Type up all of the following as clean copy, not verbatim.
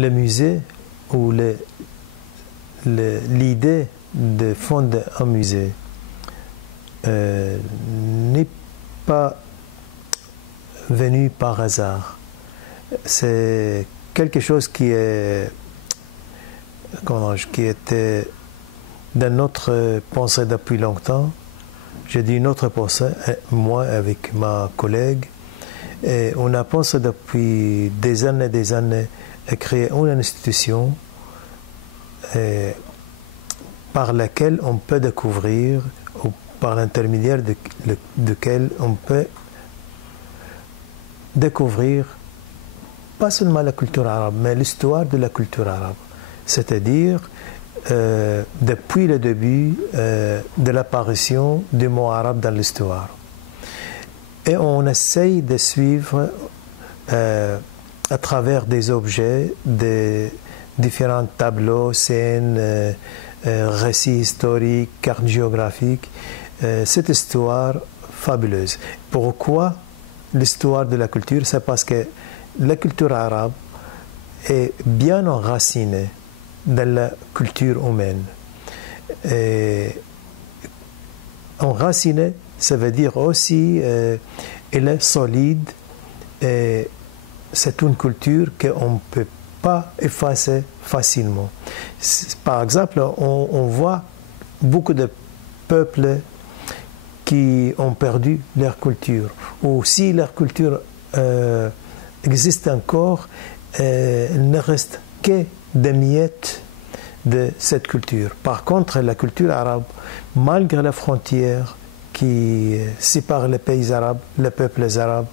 le musée ou l'idée de fonder un musée n'est pas venue par hasard. C'est quelque chose qui était dans notre pensée depuis longtemps. J'ai dit notre pensée, moi avec ma collègue, et on a pensé depuis des années à créer une institution par laquelle on peut découvrir, ou par l'intermédiaire de laquelle on peut découvrir pas seulement la culture arabe, mais l'histoire de la culture arabe. C'est-à-dire, depuis le début de l'apparition du mot arabe dans l'histoire. Et on essaye de suivre à travers des objets, des différents tableaux, scènes, récits historiques, cartes géographiques, cette histoire fabuleuse. Pourquoi l'histoire de la culture? C'est parce que la culture arabe est bien enracinée dans la culture humaine. Et enracinée, ça veut dire aussi elle est solide et c'est une culture qu'on ne peut pas effacer facilement. Par exemple, on voit beaucoup de peuples qui ont perdu leur culture, ou si leur culture existe encore, il ne reste que des miettes de cette culture. Par contre, la culture arabe, malgré la frontière qui sépare les pays arabes, les peuples arabes,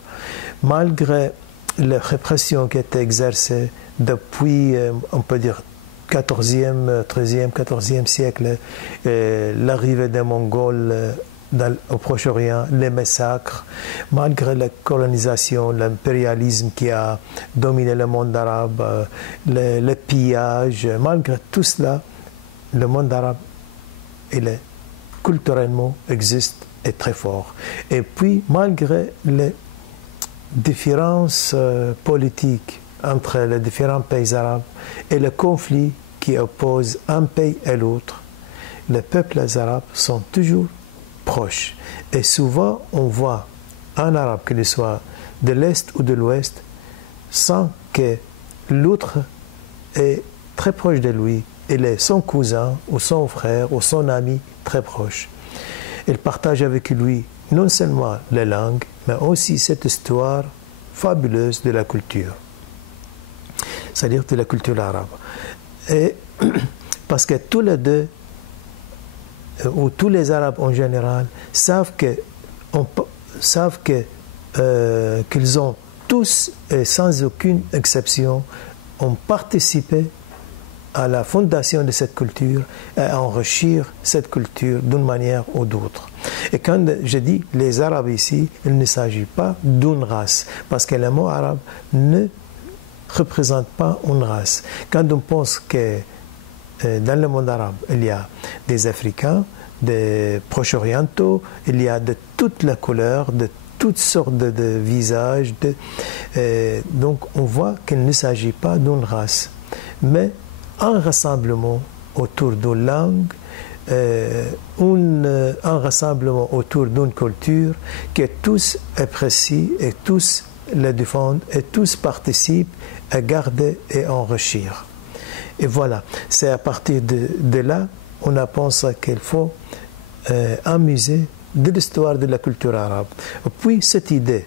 malgré la répression qui a été exercée depuis, on peut dire, 14e, 13e, 14e siècle, l'arrivée des Mongols au Proche-Orient, les massacres, malgré la colonisation, l'impérialisme qui a dominé le monde arabe, le pillage, malgré tout cela, le monde arabe, il est culturellement existe et très fort. Et puis, malgré les différences politiques entre les différents pays arabes et le conflit qui oppose un pays et l'autre, les peuples arabes sont toujours proches. Et souvent, on voit un arabe, qu'il soit de l'Est ou de l'Ouest, sans que l'autre est très proche de lui. Il est son cousin ou son frère ou son ami très proche. Il partage avec lui non seulement les langues, mais aussi cette histoire fabuleuse de la culture, c'est-à-dire de la culture arabe. Et parce que tous les deux, ou tous les Arabes en général, savent qu'ils ont tous, et sans aucune exception, ont participé à la fondation de cette culture et à enrichir cette culture d'une manière ou d'autre. Et quand je dis les Arabes ici, il ne s'agit pas d'une race, parce que le mot arabe ne représente pas une race. Quand on pense que dans le monde arabe, il y a des Africains, des Proche-Orientaux, il y a de toutes les couleurs, de toutes sortes de visages. Donc on voit qu'il ne s'agit pas d'une race, mais un rassemblement autour d'une langue, un rassemblement autour d'une culture que tous apprécient et tous la défendent et tous participent à garder et enrichir. Et voilà, c'est à partir de là on a pensé qu'il faut un musée de l'histoire de la culture arabe. Puis cette idée,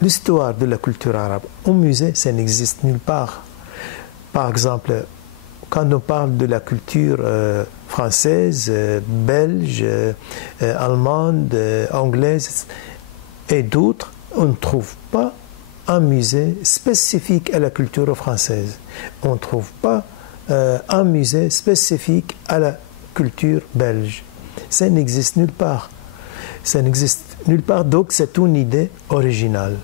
l'histoire de la culture arabe, un musée, ça n'existe nulle part. Par exemple, quand on parle de la culture française, belge, allemande, anglaise et d'autres, on ne trouve pas un musée spécifique à la culture française. On ne trouve pas un musée spécifique à la culture belge. Ça n'existe nulle part. Ça n'existe nulle part, donc c'est une idée originale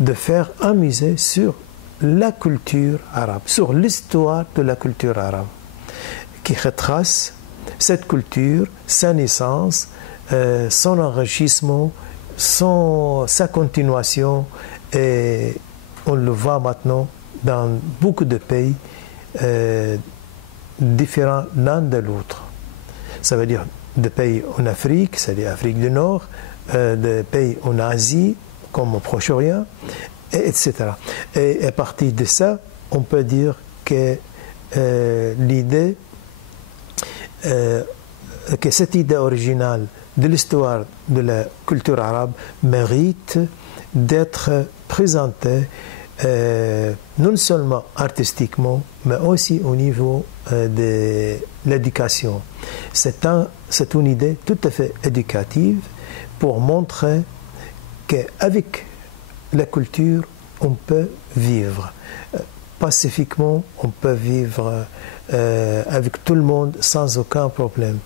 de faire un musée sur la culture arabe, sur l'histoire de la culture arabe, qui retrace cette culture, sa naissance, son enrichissement, sa continuation, et on le voit maintenant dans beaucoup de pays différents l'un de l'autre. Ça veut dire des pays en Afrique, c'est-à-dire Afrique du Nord, des pays en Asie, comme au Proche-Orient, etc. Et à partir de ça, on peut dire que l'idée, que cette idée originale de l'histoire de la culture arabe mérite d'être présentée non seulement artistiquement, mais aussi au niveau de l'éducation. C'est une idée tout à fait éducative pour montrer qu'avec la culture, on peut vivre pacifiquement, on peut vivre avec tout le monde sans aucun problème.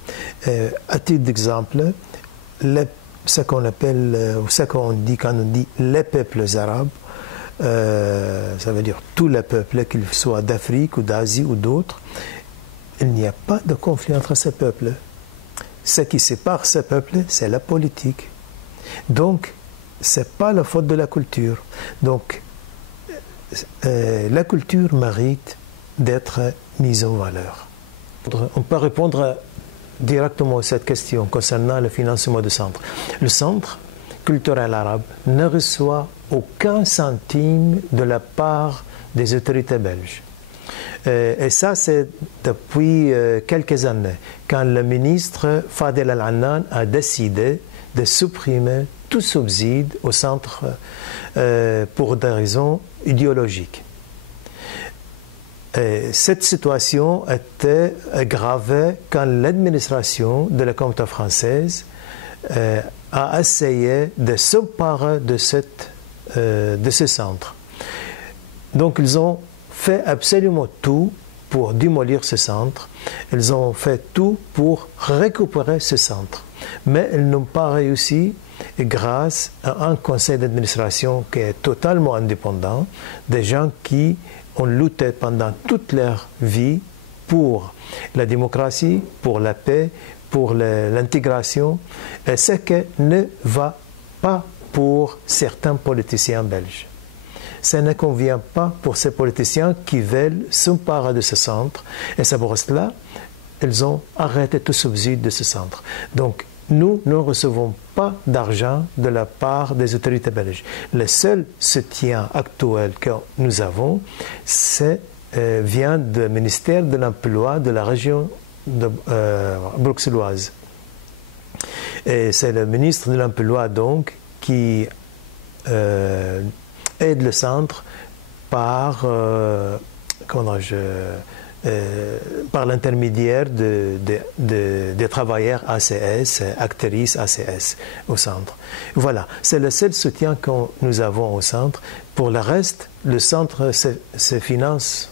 À titre d'exemple, ce qu'on appelle, ou ce qu'on dit quand on dit les peuples arabes, ça veut dire tous les peuples, qu'ils soient d'Afrique ou d'Asie ou d'autres, il n'y a pas de conflit entre ces peuples. Ce qui sépare ces peuples, c'est la politique. Donc, ce n'est pas la faute de la culture. Donc, la culture mérite d'être mise en valeur. On peut répondre directement à cette question concernant le financement du centre. Le centre culturel arabe ne reçoit aucun centime de la part des autorités belges. Et ça, c'est depuis quelques années, quand le ministre Fadel Al-Annan a décidé de supprimer tout subside au centre pour des raisons idéologiques. Et cette situation était aggravée quand l'administration de la Communauté française a essayé de s'emparer de ce centre. Donc ils ont fait absolument tout pour démolir ce centre. Ils ont fait tout pour récupérer ce centre. Mais ils n'ont pas réussi grâce à un conseil d'administration qui est totalement indépendant, des gens qui ont lutté pendant toute leur vie pour la démocratie, pour la paix, pour l'intégration, et ce qui ne va pas pour certains politiciens belges. Ça ne convient pas pour ces politiciens qui veulent s'emparer de ce centre, et c'est pour cela qu'ils ont arrêté tout subside de ce centre. Donc, nous ne recevons pas d'argent de la part des autorités belges. Le seul soutien actuel que nous avons, vient du ministère de l'Emploi de la région bruxelloise. Et c'est le ministre de l'Emploi donc qui aide le centre par par l'intermédiaire des travailleurs ACS, actrices ACS au centre. Voilà, c'est le seul soutien que nous avons au centre. Pour le reste, le centre se finance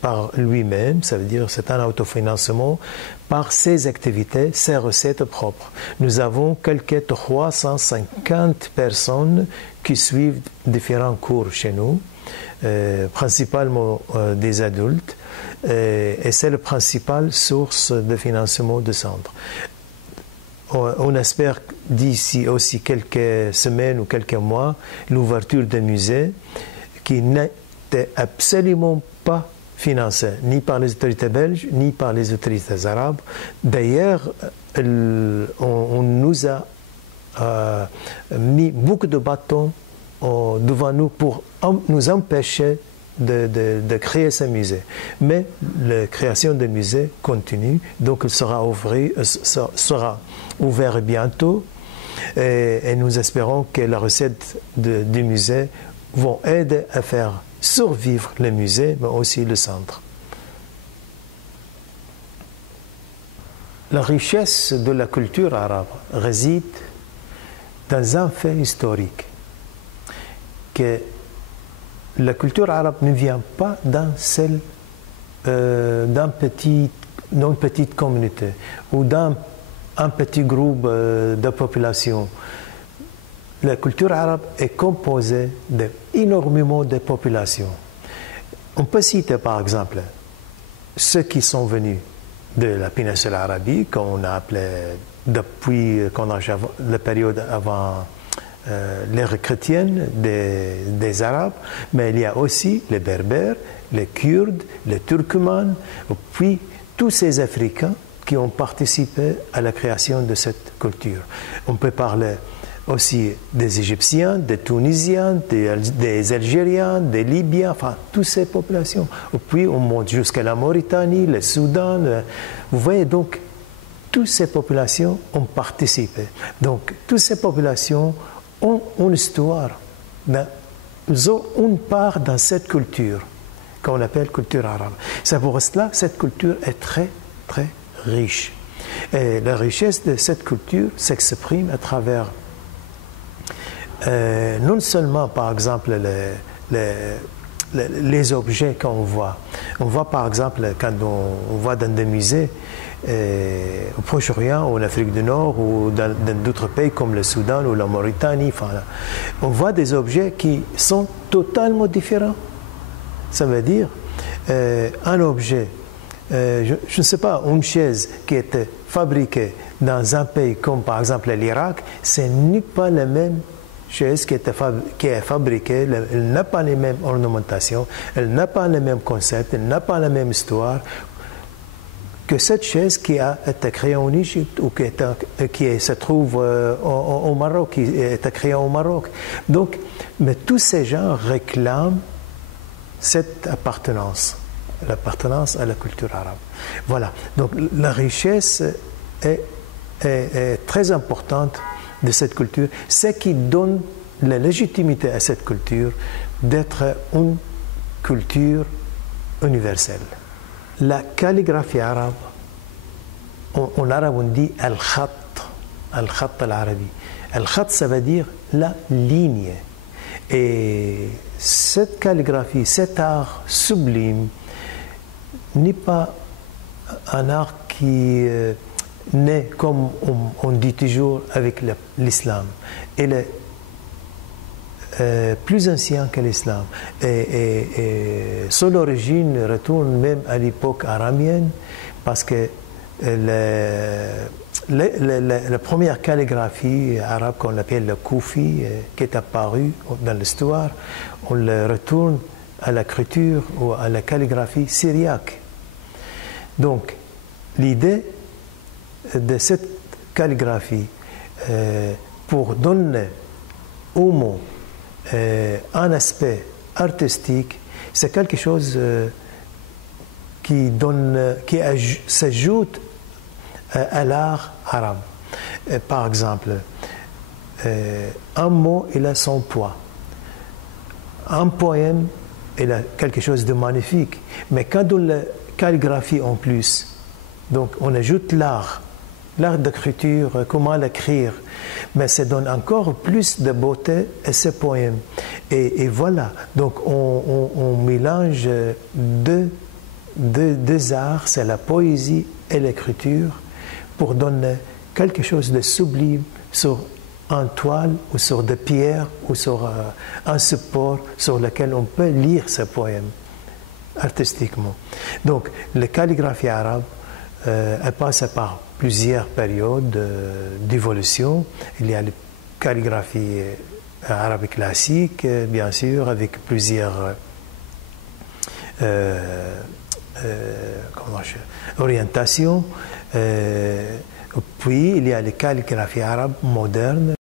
par lui-même, ça veut dire c'est un autofinancement par ses activités, ses recettes propres. Nous avons quelques 350 personnes qui suivent différents cours chez nous, principalement des adultes, et c'est la principale source de financement du centre. On espère d'ici aussi quelques semaines ou quelques mois l'ouverture d'un musée qui n'était absolument pas financé ni par les autorités belges ni par les autorités arabes. D'ailleurs, on nous a mis beaucoup de bâtons devant nous pour nous empêcher de créer ce musée. Mais la création du musée continue, donc il sera ouvert bientôt et nous espérons que la recette du musée vont aider à faire survivre le musée, mais aussi le centre. La richesse de la culture arabe réside dans un fait historique, que la culture arabe ne vient pas d'une petite communauté ou d'un petit groupe de population. La culture arabe est composée d'énormément de populations. On peut citer par exemple ceux qui sont venus de la péninsule arabique, qu'on a appelé depuis la période avant l'ère chrétienne des Arabes, mais il y a aussi les Berbères, les Kurdes, les Turkmènes, puis tous ces Africains qui ont participé à la création de cette culture. On peut parler aussi des Égyptiens, des Tunisiens, des Algériens, des Libyens, enfin, toutes ces populations. Et puis on monte jusqu'à la Mauritanie, le Soudan. Vous voyez donc, toutes ces populations ont participé. Donc, toutes ces populations ont une histoire. Ils ont une part dans cette culture qu'on appelle culture arabe. C'est pour cela que cette culture est très, très riche. Et la richesse de cette culture s'exprime à travers non seulement, par exemple, les objets qu'on voit. On voit, par exemple, quand on voit dans des musées au Proche-Orient, ou en Afrique du Nord, ou dans d'autres pays comme le Soudan ou la Mauritanie, enfin, on voit des objets qui sont totalement différents. Ça veut dire un objet, je ne sais pas, une chaise qui était fabriquée dans un pays comme par exemple l'Irak, ce n'est pas la même chaise qui est fabriquée, elle n'a pas les mêmes ornementations, elle n'a pas les mêmes concepts, elle n'a pas la même histoire que cette chaise qui a été créée en Égypte ou qui se trouve au Maroc, qui a été créée au Maroc. Donc, mais tous ces gens réclament cette appartenance, l'appartenance à la culture arabe. Voilà. Donc, la richesse est très importante de cette culture, ce qui donne la légitimité à cette culture d'être une culture universelle. La calligraphie arabe, en arabe on dit al-khat al-arabi. Al-khat, ça veut dire la ligne. Et cette calligraphie, cet art sublime, n'est pas un art qui naît, comme on dit toujours, avec l'islam. Il est plus ancien que l'islam. Et son origine retourne même à l'époque araméenne, parce que la première calligraphie arabe qu'on appelle le Koufi, qui est apparue dans l'histoire, on le retourne à l'écriture ou à la calligraphie syriaque. Donc, l'idée de cette calligraphie, pour donner au mot un aspect artistique, c'est quelque chose qui s'ajoute à l'art arabe. Par exemple, un mot, il a son poids. Un poème, il a quelque chose de magnifique. Mais quand on le calligraphie en plus, donc on ajoute l'art d'écriture, comment l'écrire, mais ça donne encore plus de beauté à ce poème. Et voilà, donc on mélange deux arts, c'est la poésie et l'écriture, pour donner quelque chose de sublime sur une toile ou sur des pierres ou sur un support sur lequel on peut lire ce poème artistiquement. Donc, la calligraphie arabe, elle passe par plusieurs périodes d'évolution. Il y a la calligraphie arabe classique, bien sûr, avec plusieurs orientations. Puis, il y a la calligraphie arabe moderne,